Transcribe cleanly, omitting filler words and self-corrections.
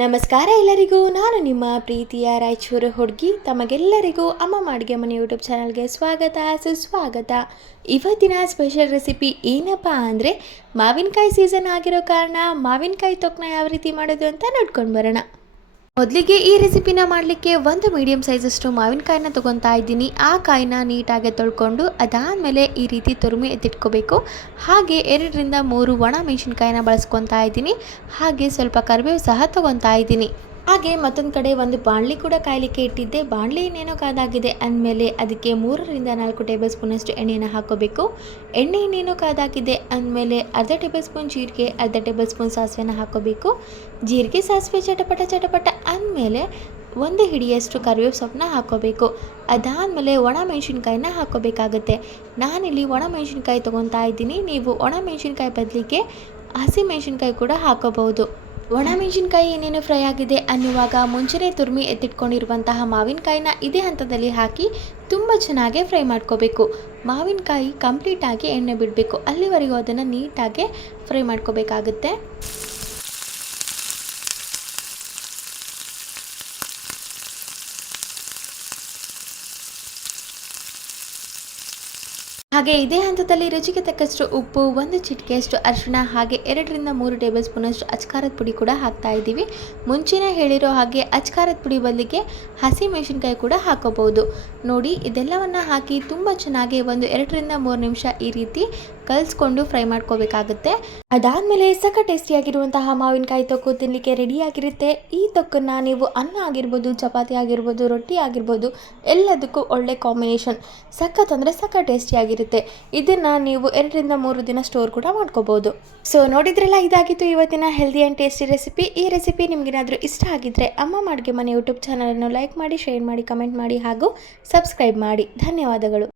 ನಮಸ್ಕಾರ ಎಲ್ಲರಿಗೂ. ನಾನು ನಿಮ್ಮ ಪ್ರೀತಿಯ ರಾಯಚೂರು ಹುಡುಗಿ. ತಮಗೆಲ್ಲರಿಗೂ ಅಮ್ಮ ಅಡುಗೆ ಮನೆ ಯೂಟ್ಯೂಬ್ ಚಾನಲ್ಗೆ ಸ್ವಾಗತ ಸುಸ್ವಾಗತ. ಇವತ್ತಿನ ಸ್ಪೆಷಲ್ ರೆಸಿಪಿ ಏನಪ್ಪ ಅಂದರೆ ಮಾವಿನಕಾಯಿ ಸೀಸನ್ ಆಗಿರೋ ಕಾರಣ ಮಾವಿನಕಾಯಿ ತೊಕ್ಕನ ಯಾವ ರೀತಿ ಮಾಡೋದು ಅಂತ ನೋಡ್ಕೊಂಡು ಬರೋಣ. ಮೊದಲಿಗೆ ಈ ರೆಸಿಪಿನ ಮಾಡಲಿಕ್ಕೆ ಒಂದು ಮೀಡಿಯಮ್ ಸೈಜಷ್ಟು ಮಾವಿನಕಾಯಿನ ತೊಗೊತಾ ಇದ್ದೀನಿ. ಆ ಕಾಯಿನ ನೀಟಾಗಿ ತೊಳ್ಕೊಂಡು ಅದಾದಮೇಲೆ ಈ ರೀತಿ ತುರುಮಿ ಎತ್ತಿಟ್ಕೋಬೇಕು. ಹಾಗೆ 2ರಿಂದ 3 ಒಣ ಮೆಣಸಿನ್ಕಾಯಿನ ಬಳಸ್ಕೊತಾ ಇದ್ದೀನಿ. ಹಾಗೆ ಸ್ವಲ್ಪ ಕರಿಬೇವು ಸಹ ತೊಗೊತಾ ಇದ್ದೀನಿ. ಹಾಗೆ ಮತ್ತೊಂದು ಕಡೆ ಒಂದು ಬಾಣಲಿ ಕೂಡ ಕಾಯಲಿಕ್ಕೆ ಇಟ್ಟಿದ್ದೆ. ಬಾಣಲಿ ಇನ್ನೇನೋ ಕಾದಾಗಿದೆ ಅಂದಮೇಲೆ ಅದಕ್ಕೆ 3ರಿಂದ 4 ಟೇಬಲ್ ಸ್ಪೂನಷ್ಟು ಎಣ್ಣೆಯನ್ನು ಹಾಕೋಬೇಕು. ಎಣ್ಣೆ ಇನ್ನೇನೋ ಕಾದಾಗಿದೆ ಅಂದಮೇಲೆ ಅರ್ಧ ಟೇಬಲ್ ಸ್ಪೂನ್ ಜೀರಿಗೆ, ಅರ್ಧ ಟೇಬಲ್ ಸ್ಪೂನ್ ಸಾಸಿವೆನ ಹಾಕೋಬೇಕು. ಜೀರಿಗೆ ಸಾಸಿವೆ ಚಟಪಟ ಅಂದಮೇಲೆ 1 ಹಿಡಿಯಷ್ಟು ಕರಿಬೇವು ಸೊಪ್ಪನ್ನ ಹಾಕೋಬೇಕು. ಅದಾದಮೇಲೆ ಒಣ ಮೆಣಸಿನ್ಕಾಯಿನ ಹಾಕೋಬೇಕಾಗುತ್ತೆ. ನಾನಿಲ್ಲಿ ಒಣ ಮೆಣಸಿನ್ಕಾಯಿ ತೊಗೊತಾ ಇದ್ದೀನಿ. ನೀವು ಒಣ ಮೆಣಸಿನ್ಕಾಯಿ ಬದಲಿಗೆ ಹಸಿ ಮೆಣಸಿನ್ಕಾಯಿ ಕೂಡ ಹಾಕೋಬಹುದು. ಒಣ ಮೆಣಸಿನ್ಕಾಯಿ ಏನೇನು ಫ್ರೈ ಆಗಿದೆ ಅನ್ನುವಾಗ ಮುಂಚೆನೇ ತುರ್ಮಿ ಎತ್ತಿಟ್ಕೊಂಡಿರುವಂತಹ ಮಾವಿನಕಾಯಿನ ಇದೇ ಹಂತದಲ್ಲಿ ಹಾಕಿ ತುಂಬ ಚೆನ್ನಾಗಿ ಫ್ರೈ ಮಾಡ್ಕೋಬೇಕು. ಮಾವಿನಕಾಯಿ ಕಂಪ್ಲೀಟಾಗಿ ಎಣ್ಣೆ ಬಿಡಬೇಕು. ಅಲ್ಲಿವರೆಗೂ ಅದನ್ನು ನೀಟಾಗಿ ಫ್ರೈ ಮಾಡ್ಕೋಬೇಕಾಗುತ್ತೆ. ಹಾಗೆ ಇದೇ ಹಂತದಲ್ಲಿ ರುಚಿಗೆ ತಕ್ಕಷ್ಟು ಉಪ್ಪು, 1 ಚಿಟಿಕೆಯಷ್ಟು ಅರಿಶಿಣ, ಹಾಗೆ 2ರಿಂದ 3 ಟೇಬಲ್ ಸ್ಪೂನಷ್ಟು ಅಚ್ಕಾರದ ಪುಡಿ ಕೂಡ ಹಾಕ್ತಾ ಇದ್ದೀವಿ. ಮುಂಚೆನೇ ಹೇಳಿರೋ ಹಾಗೆ ಅಚ್ಕಾರದ ಪುಡಿ ಬದಲಿಗೆ ಹಸಿ ಮೆಣಸಿನ್ಕಾಯಿ ಕೂಡ ಹಾಕೋಬಹುದು. ನೋಡಿ, ಇದೆಲ್ಲವನ್ನು ಹಾಕಿ ತುಂಬ ಚೆನ್ನಾಗಿ 2ರಿಂದ 3 ನಿಮಿಷ ಈ ರೀತಿ ಕಲಿಸ್ಕೊಂಡು ಫ್ರೈ ಮಾಡ್ಕೋಬೇಕಾಗುತ್ತೆ. ಅದಾದಮೇಲೆ ಸಕ್ಕ ಟೇಸ್ಟಿಯಾಗಿರುವಂತಹ ಮಾವಿನಕಾಯಿ ತೊಕ್ಕು ತಿನ್ನಲಿಕ್ಕೆ ರೆಡಿಯಾಗಿರುತ್ತೆ. ಈ ತೊಕ್ಕನ್ನು ನೀವು ಅನ್ನ ಆಗಿರ್ಬೋದು, ಚಪಾತಿ ಆಗಿರ್ಬೋದು, ರೊಟ್ಟಿ ಆಗಿರ್ಬೋದು, ಎಲ್ಲದಕ್ಕೂ ಒಳ್ಳೆ ಕಾಂಬಿನೇಷನ್. ಸಖತ್ ಅಂದರೆ ಸಕ್ಕ ಟೇಸ್ಟಿಯಾಗಿರುತ್ತೆ. ಇದನ್ನು ನೀವು 2ರಿಂದ 3 ದಿನ ಸ್ಟೋರ್ ಕೂಡ ಮಾಡ್ಕೋಬೋದು. ಸೊ ನೋಡಿದ್ರಲ್ಲ, ಇದಾಗಿತ್ತು ಇವತ್ತಿನ ಹೆಲ್ದಿ ಆ್ಯಂಡ್ ಟೇಸ್ಟಿ ರೆಸಿಪಿ. ಈ ರೆಸಿಪಿ ನಿಮಗೇನಾದರೂ ಇಷ್ಟ ಆಗಿದ್ದರೆ ಅಮ್ಮ ಅಡುಗೆ ಮನೆ ಯೂಟ್ಯೂಬ್ ಚಾನಲನ್ನು ಲೈಕ್ ಮಾಡಿ, ಶೇರ್ ಮಾಡಿ, ಕಮೆಂಟ್ ಮಾಡಿ ಹಾಗೂ ಸಬ್ಸ್ಕ್ರೈಬ್ ಮಾಡಿ. ಧನ್ಯವಾದಗಳು.